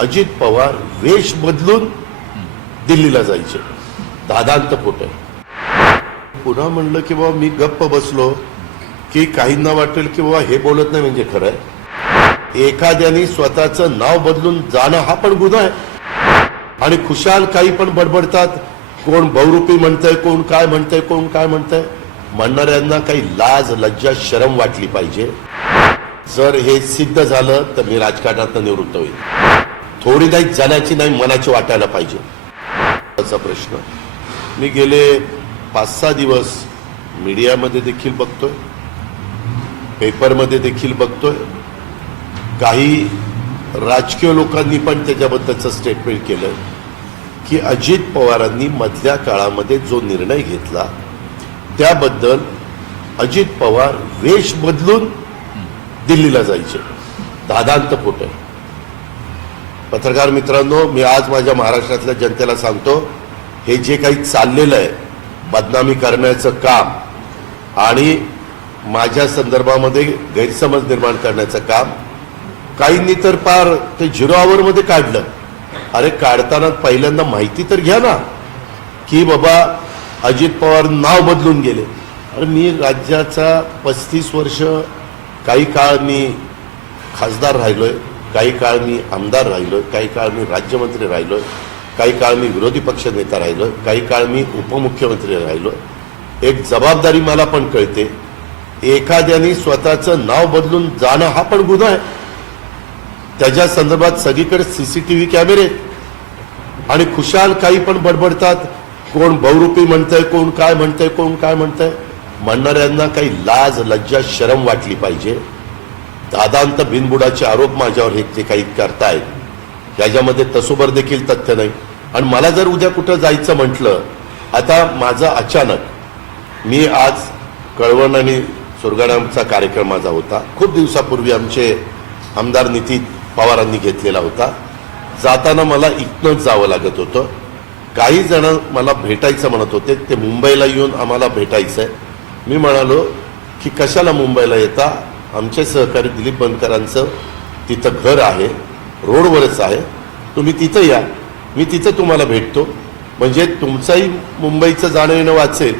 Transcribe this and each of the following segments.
अजित पवार वेश बदलून दिल्लीला जायचे. दादांत फोटो पुन्हा म्हणलं की बाबा मी गप्प बसलो की काहींना वाटेल की बाबा हे बोलत नाही म्हणजे खरं आहे. एखाद्याने स्वतःचं नाव बदलून जाणं हा पण गुन्हा आहे. आणि खुशाल काही पण बडबडतात कोण बहुरूपी म्हणतंय कोण काय म्हणतंय कोण काय म्हणतंय म्हणणाऱ्यांना काही लाज लज्जा शरम वाटली पाहिजे. जर हे सिद्ध झालं तर मी राजकारणात निवृत्त होईल. थोडी नाही जाण्याची नाही मनाची वाटायला पाहिजे. असा प्रश्न. मी गेले पाच सहा दिवस मीडियामध्ये देखील बघतोय. पेपरमध्ये देखील बघतोय. काही राजकीय लोकांनी पण त्याच्याबद्दलचं स्टेटमेंट केलं की अजित पवारांनी मधल्या काळामध्ये जो निर्णय घेतला त्याबद्दल अजित पवार वेश बदलून दिल्लीला जायचे. दादांत फोटो आहे पत्रकार मित्रांनो मी आज माझ्या महाराष्ट्रातल्या जनतेला सांगतो हे जे काही चाललेलं आहे बदनामी करण्याचं काम आणि माझ्या संदर्भामध्ये गैरसमज निर्माण करण्याचं काम काहींनी तर पार ते झिरो आवरमध्ये काढलं. अरे काढताना पहिल्यांदा माहिती तर घ्या ना की बाबा अजित पवार नाव बदलून गेले. अरे मी राज्याचा पस्तीस वर्ष काही काळ मी खासदार आहे काही काळ मी आमदार राहिलोय काही काळ मी राज्यमंत्री राहिलोय काही काळ मी विरोधी पक्षनेता राहिलोय काही काळ मी उपमुख्यमंत्री राहिलोय. एक जबाबदारी मला पण कळते एखाद्याने स्वतःचं नाव बदलून जाणं हा पण गुन्हा आहे. त्याच्या संदर्भात सगळीकडे सीसीटीव्ही कॅमेरे आणि खुशाल काही पण बडबडतात कोण बहुरूपी म्हणतंय कोण काय म्हणतंय कोण काय म्हणतंय म्हणणाऱ्यांना काही लाज लज्जा शरम वाटली पाहिजे. दादांत बिनबुडाचे आरोप माझ्यावर हे जे काही करतायत याच्यामध्ये तसोबर देखील तथ्य नाही. आणि मला जर उद्या कुठं जायचं म्हटलं आता माझं अचानक मी आज कळवण आणि सुरगाणाचा कार्यक्रम माझा होता. खूप दिवसापूर्वी आमचे आमदार नितीन पवारांनी घेतलेला होता. जाताना मला इथनंच जावं लागत होतं. काही जण मला भेटायचं म्हणत होते. ते मुंबईला येऊन आम्हाला भेटायचं आहे मी म्हणालो की कशाला मुंबईला येता? आमचे सहकारी दिलीप बनकरांचं तिथं घर आहे रोडवरच आहे. तुम्ही तिथं या. मी तिथं तुम्हाला भेटतो. म्हणजे तुमचाही मुंबईचं जाणं येणं वाचेल.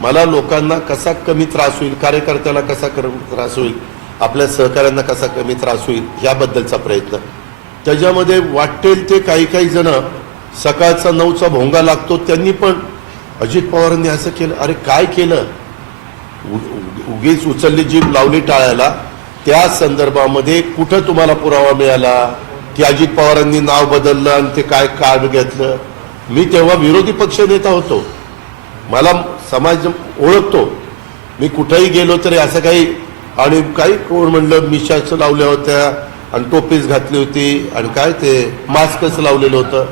मला लोकांना कसा कमी त्रास होईल कार्यकर्त्याला कसा कमी त्रास होईल आपल्या सहकाऱ्यांना कसा कमी त्रास होईल याबद्दलचा प्रयत्न. त्याच्यामध्ये वाटेल ते काही काही जण सकाळचा नऊचा भोंगा लागतो त्यांनी पण. अजित पवारांनी असं केलं. अरे काय केलं? वीज उचलली जीभ लावली टाळायला. त्या संदर्भामध्ये कुठं तुम्हाला पुरावा मिळाला? की अजित पवारांनी नाव बदललं आणि ते काय कार्ड घेतलं? मी तेव्हा विरोधी पक्ष नेता होतो. मला समाज ओळखतो. मी कुठंही गेलो तरी असं काही आणि काही कोण म्हणलं मिशाच लावल्या होत्या आणि टोपीच घातली होती आणि काय ते मास्कच लावलेलं होतं.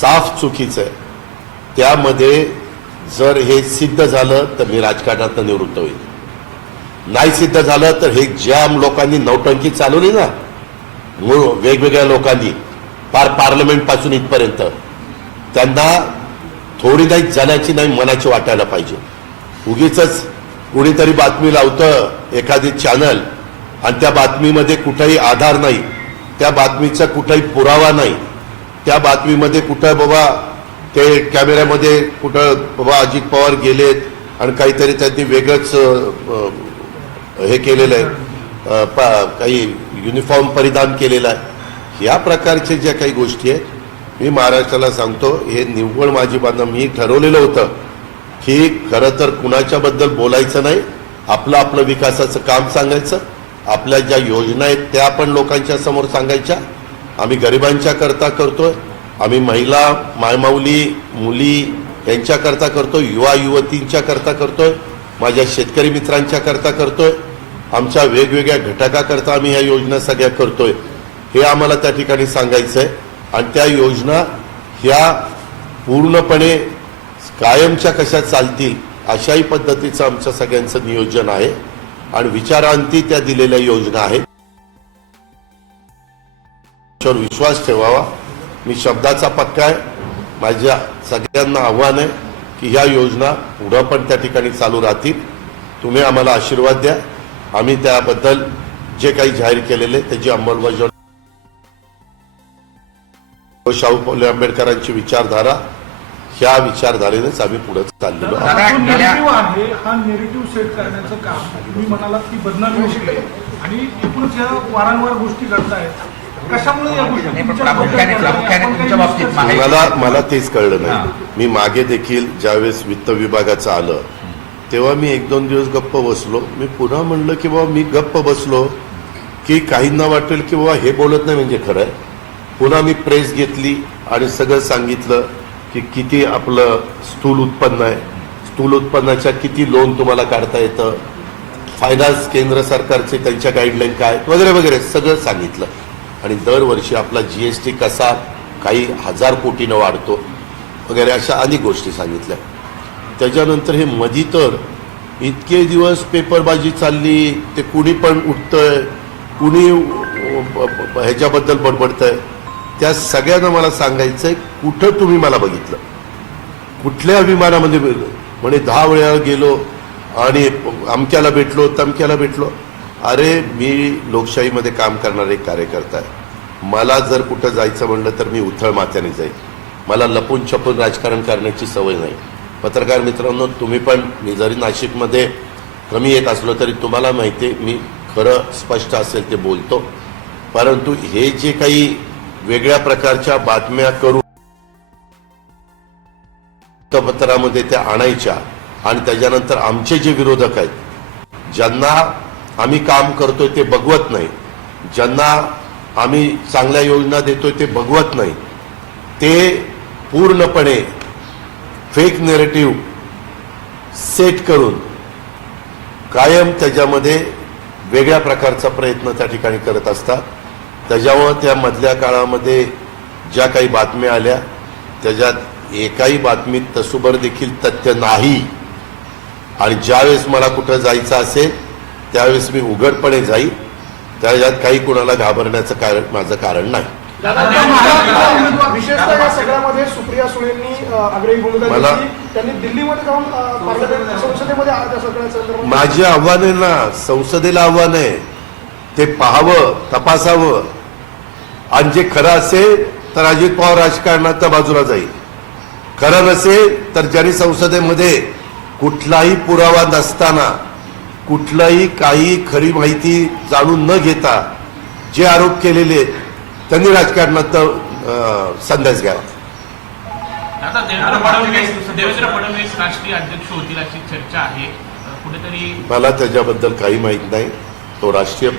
साफ चुकीचं आहे. त्यामध्ये जर हे सिद्ध झालं तर मी राजकारणात निवृत्त होईल. नाही सिद्ध झालं तर हे ज्या लोकांनी नौटंकी चालवली ना मूळ वेगवेगळ्या लोकांनी पार पार्लमेंटपासून इथपर्यंत त्यांना थोडी नाही जाण्याची नाही मनाची वाटायला पाहिजे. उगीच कुणीतरी बातमी लावतं एखादी चॅनल आणि त्या बातमीमध्ये कुठंही आधार नाही त्या बातमीचा कुठंही पुरावा नाही. त्या बातमीमध्ये कुठं बाबा ते कॅमेऱ्यामध्ये कुठं बाबा अजित पवार गेलेत आणि काहीतरी त्यांनी वेगळंच हे केलेलं आहे. पा- काही युनिफॉर्म परिधान केलेला आहे. या प्रकारचे ज्या काही गोष्टी आहेत मी महाराष्ट्राला सांगतो हे निव्वळ माझी बांधव मी ठरवलेलं होतं की खरं तर कुणाच्या बद्दल बोलायचं नाही आपलं आपलं विकासाचं काम सांगायचं आपल्या ज्या योजना आहेत त्या पण लोकांच्या समोर सांगायच्या. आम्ही गरिबांच्या करता करतोय आम्ही महिला मायमाऊली मुली यांच्याकरता करतो युवा युवतींच्या करता करतोय. माझ्या शेतकरी मित्रांच्या करता करतोय. आमच्या वेगवेगळ्या घटकाकरता आम्ही ह्या योजना सगळ्या करतोय. हे आम्हाला त्या ठिकाणी सांगायचं आहे आणि त्या योजना ह्या पूर्णपणे कायमच्या कशा चालतील अशाही पद्धतीचं आमचं सगळ्यांचं नियोजन आहे. आणि विचारांती त्या दिलेल्या योजना आहेत. विश्वास ठेवावा. मी शब्दाचा पक्का आहे. माझ्या सगळ्यांना आव्हान आहे. की ह्या योजना पुढं पण त्या ठिकाणी चालू राहतील. तुम्ही आम्हाला आशीर्वाद द्या. आम्ही त्याबद्दल जे काही जाहीर केलेले त्याची अंमलबजावणी शाहू फुले आंबेडकरांची विचारधारा ह्या विचारधारेनेच आम्ही पुढे चाललेलो आहोत. आहे. हा नेरेटिव्ह सेट करण्याचं काम. तुम्ही म्हणालात की बदनामी होते आणि एकूणच या वारंवार गोष्टी घडतायत. मला मला तेच कळलं. नाही. मी मागे देखील ज्यावेळेस वित्त विभागाचं आलं तेव्हा मी एक दोन दिवस गप्प बसलो. मी पुन्हा म्हणलं की बाबा मी गप्प बसलो की काहींना वाटेल की बाबा हे बोलत नाही म्हणजे खरं आहे. पुन्हा मी प्रेस घेतली आणि सगळं सांगितलं की किती आपलं स्थूल उत्पन्न आहे. स्थूल उत्पन्नाच्या किती लोन तुम्हाला काढता येतं? फायनान्स केंद्र सरकारचे त्यांच्या गाईडलाईन काय? वगैरे वगैरे सगळं सांगितलं. आणि दरवर्षी आपला जी एस टी कसा काही हजार कोटीनं वाढतो वगैरे अशा अनेक गोष्टी सांगितल्या. त्याच्यानंतर हे मधी तर इतके दिवस पेपरबाजी चालली ते कुणी पण उठतंय कुणी अ, ह्याच्याबद्दल बडबडतंय. त्या सगळ्यांना मला सांगायचं आहे कुठं तुम्ही मला बघितलं? कुठल्या विमानामध्ये गेलो म्हणे दहा वेळा गेलो आणि अमक्याला भेटलो तमक्याला भेटलो. अरे मी लोकशाहीमध्ये काम करणारे एक कार्यकर्ता आहे. मला जर कुठं जायचं म्हणलं तर मी उथळ माथ्याने जाईल मला लपून छपून राजकारण करण्याची सवय नाही. पत्रकार मित्रांनो तुम्ही पण मी जरी नाशिकमध्ये कमी येत असलो तरी तुम्हाला माहिती आहे मी खरं स्पष्ट असेल ते बोलतो. परंतु हे जे काही वेगळ्या प्रकारच्या बातम्या करून वृत्तपत्रामध्ये त्या आणायच्या आणि त्याच्यानंतर आमचे जे विरोधक आहेत ज्यांना आम्ही काम करतोय ते बघवत नाही. ज्यांना आम्ही चांगल्या योजना देतोय ते बघवत नाही. ते पूर्णपणे फेक नेरेटिव्ह सेट करून कायम त्याच्यामध्ये वेगळ्या प्रकारचा प्रयत्न त्या ठिकाणी करत असतात. त्याच्यामुळं त्या मधल्या काळामध्ये ज्या काही बातम्या आल्या त्याच्यात एकाही बातमीत तसुबर देखील तथ्य नाही. आणि ज्यावेळेस मला कुठं जायचं असेल त्यावेळेस मी उघडपणे जाईल त्याच्यात काही कुणाला घाबरण्याचं कारण माझं कारण नाही. माझे आव्हान आहे ना संसदेला आव्हान आहे. ते पाहावं तपासावं. आणि जे खरं असेल तर अजित पवार राजकारणात त्या बाजूला जाईल. खरं नसेल तर ज्यांनी संसदेमध्ये कुठलाही पुरावा नसताना कुठलाही काही खरी माहिती जाणून न घेता जे आरोप केलेले त्यांनी राजकारणात संन्यास घ्यावा. आता देवेंद्र फडणवीस देवेंद्र फडणवीस राष्ट्रीय अध्यक्ष होतील अशी चर्चा आहे. अ, कुठेतरी मला त्याच्याबद्दल काही माहीत नाही. तो राष्ट्रीय